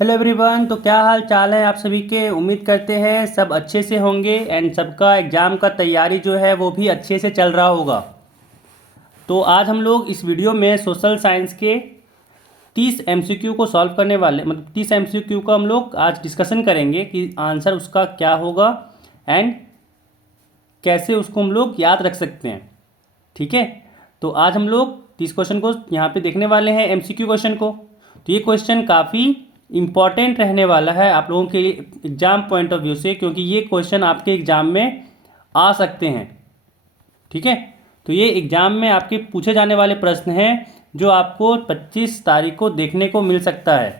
Hello everyone. तो क्या हाल चाल है आप सभी के। उम्मीद करते हैं सब अच्छे से होंगे एंड सबका एग्ज़ाम का तैयारी जो है वो भी अच्छे से चल रहा होगा। तो आज हम लोग इस वीडियो में सोशल साइंस के 30 एमसीक्यू को सॉल्व करने वाले, मतलब 30 एमसीक्यू का हम लोग आज डिस्कशन करेंगे कि आंसर उसका क्या होगा एंड कैसे उसको हम लोग याद रख सकते हैं। ठीक है, तो आज हम लोग 30 क्वेश्चन को यहाँ पे देखने वाले हैं, एमसीक्यू क्वेश्चन को। तो ये क्वेश्चन काफ़ी इम्पॉर्टेंट रहने वाला है आप लोगों के एग्जाम पॉइंट ऑफ व्यू से, क्योंकि ये क्वेश्चन आपके एग्जाम में आ सकते हैं। ठीक है, तो ये एग्जाम में आपके पूछे जाने वाले प्रश्न हैं जो आपको 25 तारीख को देखने को मिल सकता है।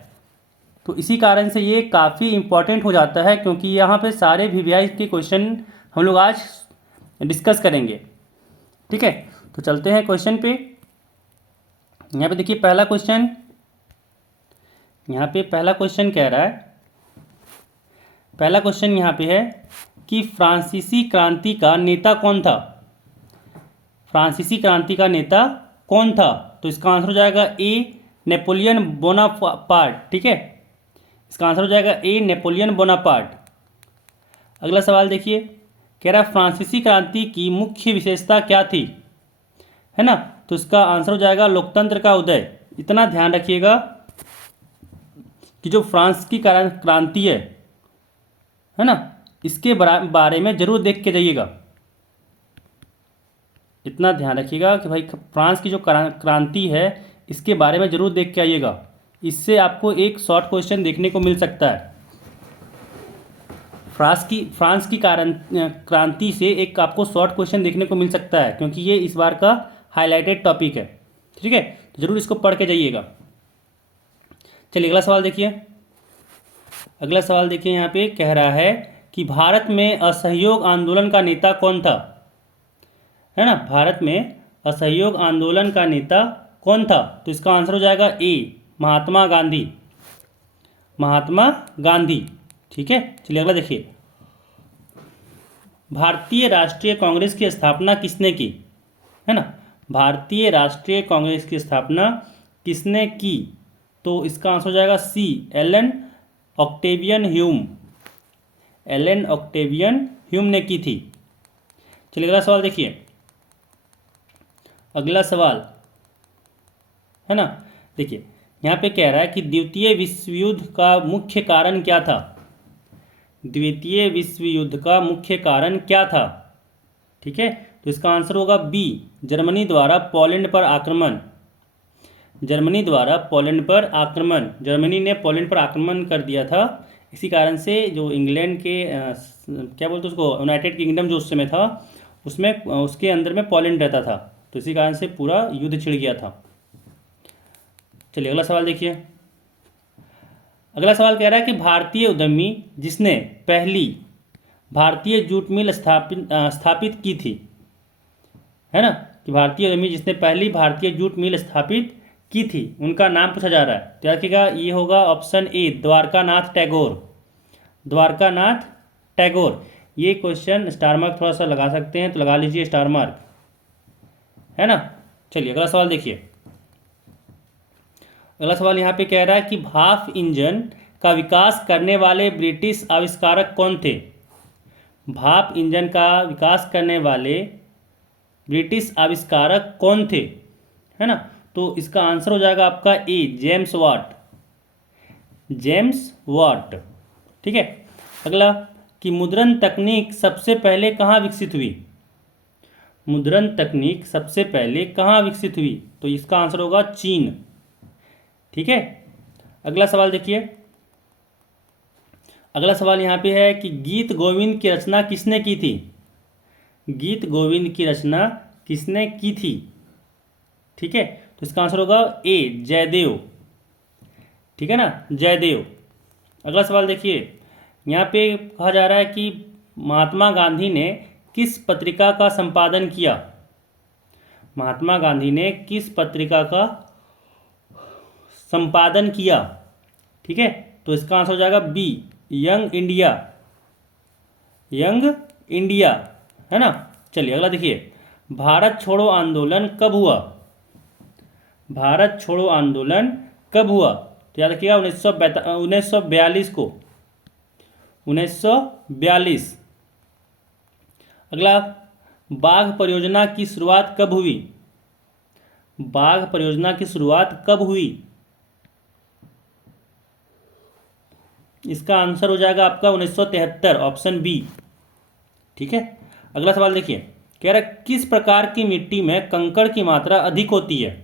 तो इसी कारण से ये काफ़ी इम्पॉर्टेंट हो जाता है, क्योंकि यहाँ पे सारे वीवीआई के क्वेश्चन हम लोग आज डिस्कस करेंगे। ठीक है, तो चलते हैं क्वेश्चन पे। यहाँ पे देखिए पहला क्वेश्चन, यहाँ पे पहला क्वेश्चन कह रहा है, पहला क्वेश्चन यहाँ पे है कि फ्रांसीसी क्रांति का नेता कौन था। फ्रांसीसी क्रांति का नेता कौन था? तो इसका आंसर हो जाएगा ए नेपोलियन बोनापार्ट। ठीक है, इसका आंसर हो जाएगा ए नेपोलियन बोनापार्ट। अगला सवाल देखिए, कह रहा है फ्रांसीसी क्रांति की मुख्य विशेषता क्या थी, है ना। तो इसका आंसर हो जाएगा लोकतंत्र का उदय। इतना ध्यान रखिएगा कि जो फ्रांस की क्रांति है ना, इसके बारे में जरूर देख के जाइएगा। इतना ध्यान रखिएगा कि भाई फ्रांस की जो क्रांति है इसके बारे में जरूर देख के आइएगा। इससे आपको एक शॉर्ट क्वेश्चन देखने को मिल सकता है। फ्रांस की क्रांति से एक आपको शॉर्ट क्वेश्चन देखने को मिल सकता है, क्योंकि ये इस बार का हाईलाइटेड टॉपिक है। ठीक है, तो जरूर इसको पढ़ के जाइएगा। चलिए अगला सवाल देखिए। अगला सवाल देखिए, यहाँ पे कह रहा है कि भारत में असहयोग आंदोलन का नेता कौन था, है ना। भारत में असहयोग आंदोलन का नेता कौन था? तो इसका आंसर हो जाएगा ए महात्मा गांधी। महात्मा गांधी। ठीक है, चलिए अगला देखिए, भारतीय राष्ट्रीय कांग्रेस की स्थापना किसने की, है ना। भारतीय राष्ट्रीय कांग्रेस की स्थापना किसने की? तो इसका आंसर हो जाएगा C Allan Octavian Hume. Allan Octavian Hume ने की थी। चलिए अगला सवाल देखिए। अगला सवाल, है ना, देखिए यहाँ पे कह रहा है कि द्वितीय विश्व युद्ध का मुख्य कारण क्या था। द्वितीय विश्व युद्ध का मुख्य कारण क्या था? ठीक है, तो इसका आंसर होगा बी जर्मनी द्वारा पोलैंड पर आक्रमण। जर्मनी द्वारा पोलैंड पर आक्रमण। जर्मनी ने पोलैंड पर आक्रमण कर दिया था। इसी कारण से जो इंग्लैंड के क्या बोलते उसको, यूनाइटेड किंगडम जो उस समय था, उसमें उसके अंदर में पोलैंड रहता था, तो इसी कारण से पूरा युद्ध छिड़ गया था। चलिए अगला सवाल देखिए। अगला सवाल कह रहा है कि भारतीय उद्यमी जिसने पहली भारतीय जूट मिल स्थापित की थी, है ना, कि भारतीय उद्यमी जिसने पहली भारतीय जूट मिल स्थापित की थी, उनका नाम पूछा जा रहा है। तो याद रखिएगा, ये होगा ऑप्शन ए द्वारकानाथ टैगोर। द्वारकानाथ टैगोर। ये क्वेश्चन स्टार मार्क थोड़ा सा लगा सकते हैं, तो लगा लीजिए स्टार मार्क, है ना। चलिए अगला सवाल देखिए। अगला सवाल यहाँ पे कह रहा है कि भाप इंजन का विकास करने वाले ब्रिटिश आविष्कारक कौन थे। भाप इंजन का विकास करने वाले ब्रिटिश आविष्कारक कौन थे, है ना। तो इसका आंसर हो जाएगा आपका ए जेम्स वाट। James Watt. ठीक है, अगला कि मुद्रण तकनीक सबसे पहले कहाँ विकसित हुई। मुद्रण तकनीक सबसे पहले कहाँ विकसित हुई? तो इसका आंसर होगा चीन। ठीक है, अगला सवाल देखिए। अगला सवाल यहाँ पे है कि गीत गोविंद की रचना किसने की थी। गीत गोविंद की रचना किसने की थी? ठीक है, तो इसका आंसर होगा ए जयदेव। ठीक है ना, जयदेव। अगला सवाल देखिए, यहाँ पे कहा जा रहा है कि महात्मा गांधी ने किस पत्रिका का संपादन किया। महात्मा गांधी ने किस पत्रिका का संपादन किया? ठीक है, तो इसका आंसर हो जाएगा be young India. Young India, है ना। चलिए अगला देखिए, भारत छोड़ो आंदोलन कब हुआ। भारत छोड़ो आंदोलन कब हुआ? तो याद रखिएगा 1942 को, 1942। अगला, बाघ परियोजना की शुरुआत कब हुई? बाघ परियोजना की शुरुआत कब हुई? इसका आंसर हो जाएगा आपका 1973, ऑप्शन बी। ठीक है। अगला सवाल देखिए, कह रहा है किस प्रकार की मिट्टी में कंकड़ की मात्रा अधिक होती है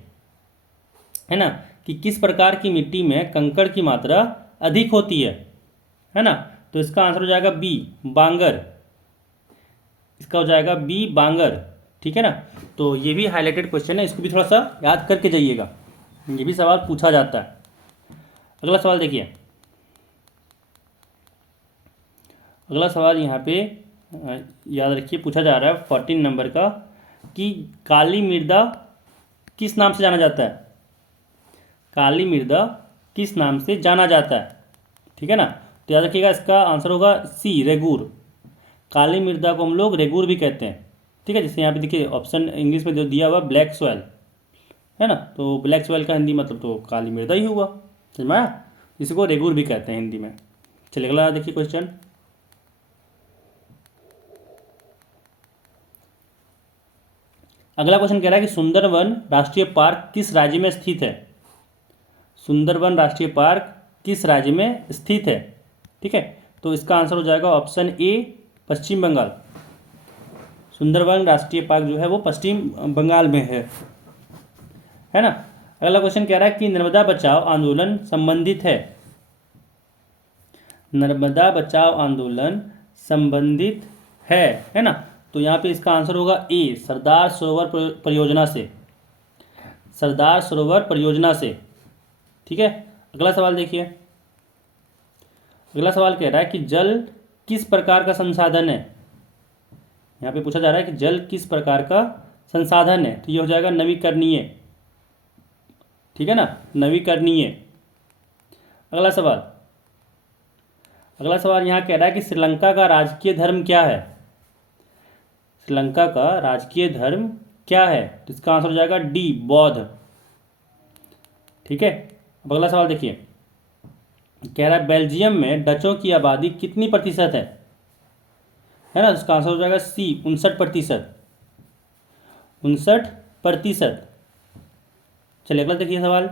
ना, कि किस प्रकार की मिट्टी में कंकड़ की मात्रा अधिक होती है ना। तो इसका आंसर हो जाएगा बी, बांगर। इसका हो जाएगा बी, बांगर। ठीक है ना। तो ये भी हाईलाइटेड क्वेश्चन है, इसको भी थोड़ा सा याद करके जाइएगा, ये भी सवाल पूछा जाता है। अगला सवाल देखिए, अगला सवाल यहाँ पे याद रखिए पूछा जा रहा है 14 नंबर का, कि काली मृदा किस नाम से जाना जाता है? काली मृदा किस नाम से जाना जाता है? ठीक है ना। तो याद रखिएगा इसका आंसर होगा सी, रेगूर। काली मृदा को हम लोग रेगूर भी कहते हैं। ठीक है। जैसे यहाँ पे देखिए ऑप्शन इंग्लिश में जो दिया हुआ ब्लैक सॉइल है ना, तो ब्लैक सॉइल का हिंदी मतलब तो काली मृदा ही हुआ, समझ में आया। इसको रेगूर भी कहते हैं हिंदी में। चलिए अगला देखिए क्वेश्चन, अगला क्वेश्चन कह रहा है कि सुंदरवन राष्ट्रीय पार्क किस राज्य में स्थित है? सुंदरवन राष्ट्रीय पार्क किस राज्य में स्थित है? ठीक है। तो इसका आंसर हो जाएगा ऑप्शन ए, पश्चिम बंगाल। सुंदरवन राष्ट्रीय पार्क जो है वो पश्चिम बंगाल में है ना। अगला क्वेश्चन कह रहा है कि नर्मदा बचाओ आंदोलन संबंधित है? नर्मदा बचाओ आंदोलन संबंधित है ना। तो यहाँ पे इसका आंसर होगा ए, सरदार सरोवर परियोजना से, सरदार सरोवर परियोजना से। ठीक है। अगला सवाल देखिए, अगला सवाल कह रहा है कि जल किस प्रकार का संसाधन है? यहाँ पे पूछा जा रहा है कि जल किस प्रकार का संसाधन है, तो ये हो जाएगा नवीकरणीय। ठीक है ना, नवीकरणीय। अगला सवाल, अगला सवाल यहाँ कह रहा है कि श्रीलंका का राजकीय धर्म क्या है? श्रीलंका का राजकीय धर्म क्या है? तो इसका आंसर हो जाएगा डी, बौद्ध। ठीक है। अब अगला सवाल देखिए, कह रहा है बेल्जियम में डचों की आबादी कितनी प्रतिशत है ना। इसका आंसर हो जाएगा सी, 59%, 59%। चलिए अगला देखिए सवाल,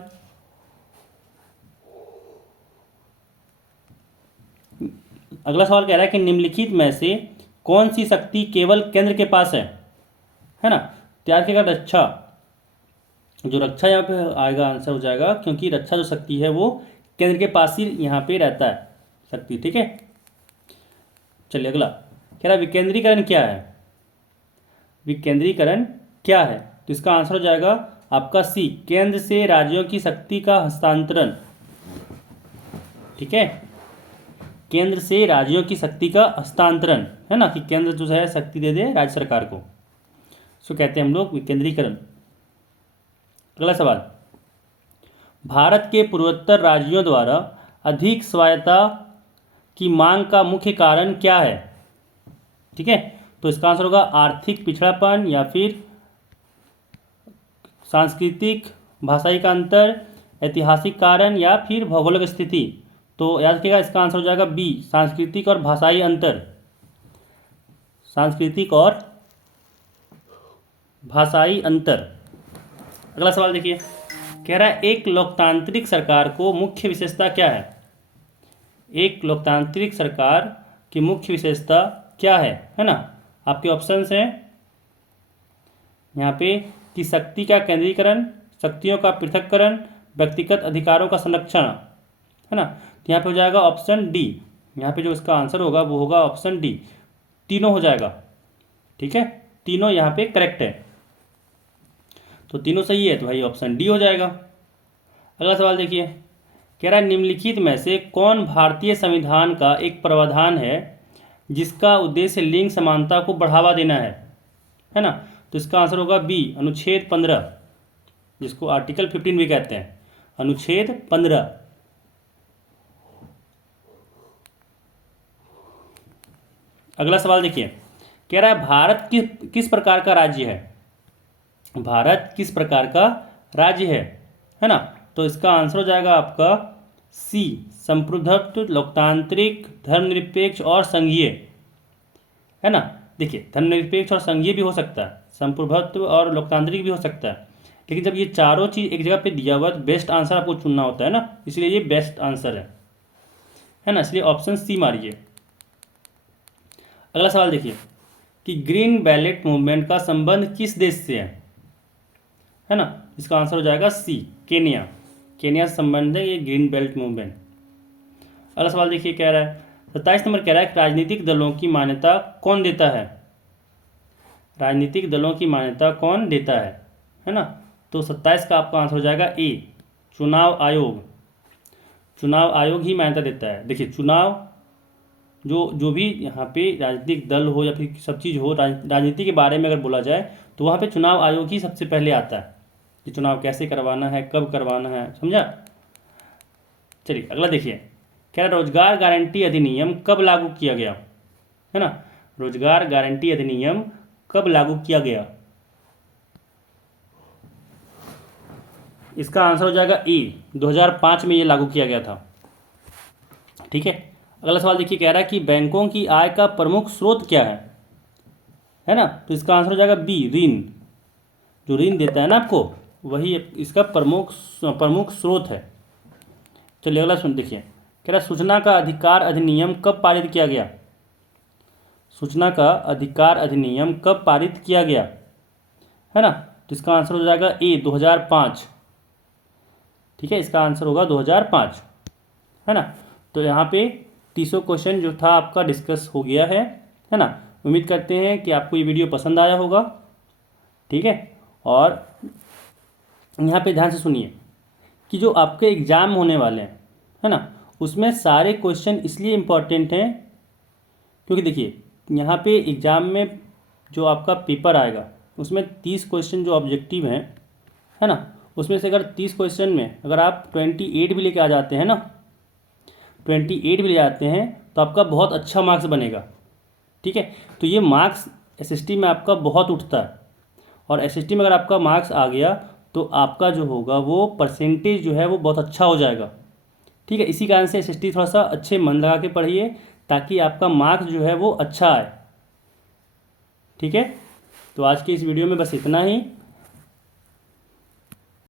अगला सवाल कह रहा है कि निम्नलिखित में से कौन सी शक्ति केवल केंद्र के पास है ना। त्याग के रक्षा, जो रक्षा यहाँ पे आएगा आंसर हो जाएगा, क्योंकि रक्षा जो शक्ति है वो केंद्र के पास ही यहाँ पे रहता है शक्ति। ठीक है। चलिए अगला कह रहा है विकेंद्रीकरण क्या है? विकेंद्रीकरण क्या है? तो इसका आंसर हो जाएगा आपका सी, केंद्र से राज्यों की शक्ति का हस्तांतरण। ठीक है। केंद्र से राज्यों की शक्ति का हस्तांतरण है ना, कि केंद्र जो है शक्ति दे दे राज्य सरकार को, सो कहते हैं हम लोग विकेंद्रीकरण। अगला सवाल, भारत के पूर्वोत्तर राज्यों द्वारा अधिक स्वायत्तता की मांग का मुख्य कारण क्या है? ठीक है। तो इसका आंसर होगा आर्थिक पिछड़ापन, या फिर सांस्कृतिक भाषाई का अंतर, ऐतिहासिक कारण, या फिर भौगोलिक स्थिति। तो याद रखिएगा इसका आंसर हो जाएगा बी, सांस्कृतिक और भाषाई अंतर, सांस्कृतिक और भाषाई अंतर। अगला सवाल देखिए, कह रहा है एक लोकतांत्रिक सरकार को मुख्य विशेषता क्या है? एक लोकतांत्रिक सरकार की मुख्य विशेषता क्या है ना। आपके ऑप्शंस हैं यहाँ पे कि शक्ति का केंद्रीकरण, शक्तियों का पृथक्करण, व्यक्तिगत अधिकारों का संरक्षण, है ना। तो यहाँ पे हो जाएगा ऑप्शन डी, यहाँ पे जो इसका आंसर होगा वो होगा ऑप्शन डी, तीनों हो जाएगा। ठीक है, तीनों यहाँ पे करेक्ट है, तो तीनों सही है, तो भाई ऑप्शन डी हो जाएगा। अगला सवाल देखिए, कह रहा है निम्नलिखित में से कौन भारतीय संविधान का एक प्रावधान है जिसका उद्देश्य लिंग समानता को बढ़ावा देना है ना। तो इसका आंसर होगा बी, अनुच्छेद 15, जिसको आर्टिकल 15 भी कहते हैं, अनुच्छेद 15। अगला सवाल देखिए, कह रहा है भारत किस प्रकार का राज्य है? भारत किस प्रकार का राज्य है ना। तो इसका आंसर हो जाएगा आपका सी संप्रभुत्व, लोकतांत्रिक, धर्मनिरपेक्ष और संघीय, है ना। देखिए धर्मनिरपेक्ष और संघीय भी हो सकता है, संप्रभुत्व और लोकतांत्रिक भी हो सकता है, लेकिन जब ये चारों चीज़ एक जगह पे दिया हुआ है तो बेस्ट आंसर आपको चुनना होता है ना, इसलिए ये बेस्ट आंसर है ना, इसलिए ऑप्शन सी मारिए। अगला सवाल देखिए कि ग्रीन बैलेट मूवमेंट का संबंध किस देश से है ना, इसका आंसर हो जाएगा सी केनिया। केनिया से संबंध है ये ग्रीन बेल्ट मूवमेंट। अगला सवाल देखिए कह रहा है 27 नंबर कह रहा है कि राजनीतिक दलों की मान्यता कौन देता है, राजनीतिक दलों की मान्यता कौन देता है ना। तो 27 का आपका आंसर हो जाएगा ए चुनाव आयोग, चुनाव आयोग ही मान्यता देता है। देखिए चुनाव जो भी यहाँ पे राजनीतिक दल हो या फिर सब चीज़ हो, राजनीति के बारे में अगर बोला जाए तो वहाँ पे चुनाव आयोग ही सबसे पहले आता है कि चुनाव कैसे करवाना है, कब करवाना है, समझा। चलिए अगला देखिए कह रहा रोजगार गारंटी अधिनियम कब लागू किया गया, है ना। रोजगार गारंटी अधिनियम कब लागू किया गया, इसका आंसर हो जाएगा ए 2005 में ये लागू किया गया था। ठीक है। अगला सवाल देखिए कह रहा है कि बैंकों की आय का प्रमुख स्रोत क्या है ना। तो इसका आंसर हो जाएगा बी ऋण, जो ऋण देता है ना आपको वही इसका प्रमुख स्रोत है। चलिए अगला सुन देखिए कह रहा सूचना का अधिकार अधिनियम कब पारित किया गया, सूचना का अधिकार अधिनियम कब पारित किया गया, है ना। तो इसका आंसर हो जाएगा ए 2005। ठीक है, इसका आंसर होगा 2005, है ना। तो यहाँ पे 30 क्वेश्चन जो था आपका डिस्कस हो गया है ना। उम्मीद करते हैं कि आपको ये वीडियो पसंद आया होगा। ठीक है, और यहाँ पे ध्यान से सुनिए कि जो आपके एग्ज़ाम होने वाले हैं, है ना, उसमें सारे क्वेश्चन इसलिए इम्पॉर्टेंट हैं क्योंकि देखिए यहाँ पे एग्ज़ाम में जो आपका पेपर आएगा उसमें 30 क्वेश्चन जो ऑब्जेक्टिव हैं, है ना, उसमें से अगर 30 क्वेश्चन में अगर आप 28 भी लेके आ जाते हैं ना, 28 भी ले जाते हैं तो आपका बहुत अच्छा मार्क्स बनेगा। ठीक है, तो ये मार्क्स एसएसटी में आपका बहुत उठता है, और एसएसटी में अगर आपका मार्क्स आ गया तो आपका जो होगा वो परसेंटेज जो है वो बहुत अच्छा हो जाएगा। ठीक है, इसी कारण से एसएसटी थोड़ा सा अच्छे मन लगा के पढ़िए ताकि आपका मार्क्स जो है वो अच्छा आए। ठीक है, तो आज की इस वीडियो में बस इतना ही।